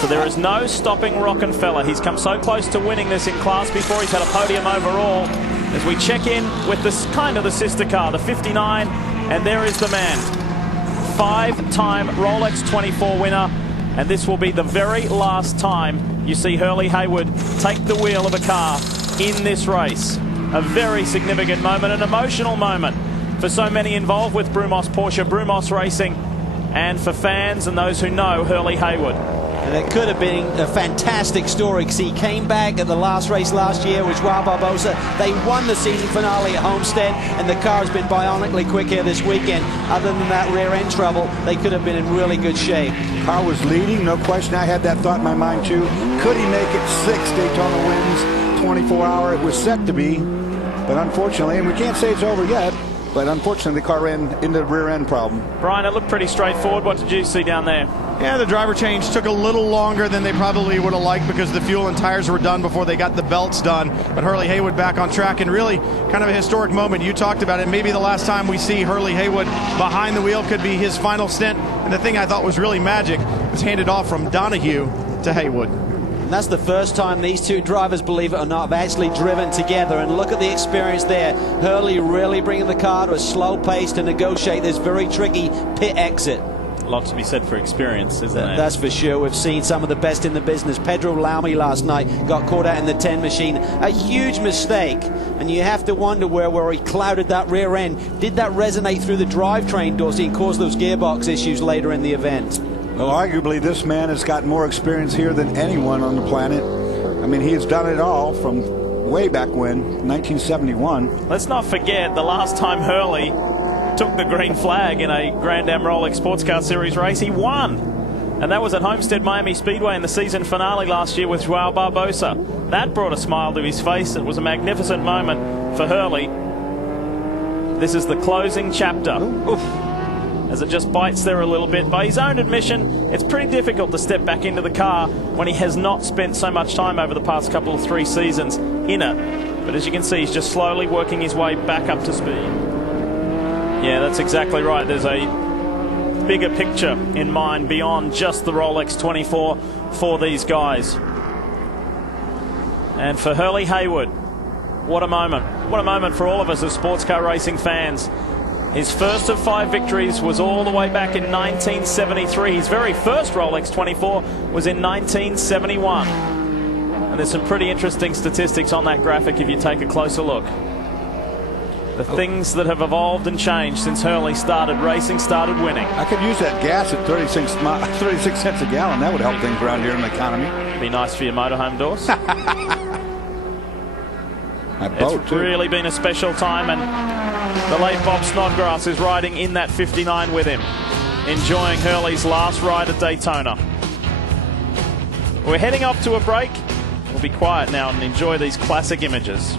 So there is no stopping Rockefeller. He's come so close to winning this in class before. He's had a podium overall. As we check in with this kind of the sister car, the 59, and there is the man. 5-time Rolex 24 winner, and this will be the very last time you see Hurley Haywood take the wheel of a car in this race. A very significant moment, an emotional moment for so many involved with Brumos Porsche, Brumos Racing, and for fans and those who know Hurley Haywood. And it could have been a fantastic story because he came back at the last race last year with Joao Barbosa. They won the season finale at Homestead, and the car has been bionically quick here this weekend. Other than that rear end trouble, they could have been in really good shape. Car was leading, no question. I had that thought in my mind too. Could he make it 6 Daytona wins, 24-hour? It was set to be, but unfortunately, and we can't say it's over yet, but unfortunately the car ran into the rear end problem. Brian, it looked pretty straightforward. What did you see down there? Yeah, the driver change took a little longer than they probably would have liked because the fuel and tires were done before they got the belts done. But Hurley Haywood back on track, and really kind of a historic moment. You talked about it. Maybe the last time we see Hurley Haywood behind the wheel could be his final stint. And the thing I thought was really magic was handed off from Donahue to Haywood. And that's the first time these two drivers, believe it or not, have actually driven together. And look at the experience there. Hurley really bringing the car to a slow pace to negotiate this very tricky pit exit. A lot to be said for experience, isn't there? That's for sure. We've seen some of the best in the business. Pedro Laumy last night got caught out in the 10 machine. A huge mistake. And you have to wonder where he clouded that rear end. Did that resonate through the drivetrain doors and cause those gearbox issues later in the event? Well, arguably this man has got more experience here than anyone on the planet. I mean, he has done it all from way back when, 1971. Let's not forget the last time Hurley took the green flag in a Grand Am Rolex Sports Car Series race, he won. And that was at Homestead Miami Speedway in the season finale last year with Joao Barbosa. That brought a smile to his face. It was a magnificent moment for Hurley. This is the closing chapter. Oof. As it just bites there a little bit. By his own admission, it's pretty difficult to step back into the car when he has not spent so much time over the past couple of 3 seasons in it. But as you can see, he's just slowly working his way back up to speed. Yeah, that's exactly right. There's a bigger picture in mind beyond just the Rolex 24 for these guys. And for Hurley Haywood, what a moment. What a moment for all of us as sports car racing fans. His first of 5 victories was all the way back in 1973. His very first Rolex 24 was in 1971. And there's some pretty interesting statistics on that graphic if you take a closer look. The things that have evolved and changed since Hurley started racing, started winning. I could use that gas at 36 cents a gallon. That would help things around here in the economy. Be nice for your motorhome doors. It's really been a special time, and the late Bob Snodgrass is riding in that 59 with him, enjoying Hurley's last ride at Daytona. We're heading off to a break. We'll be quiet now and enjoy these classic images.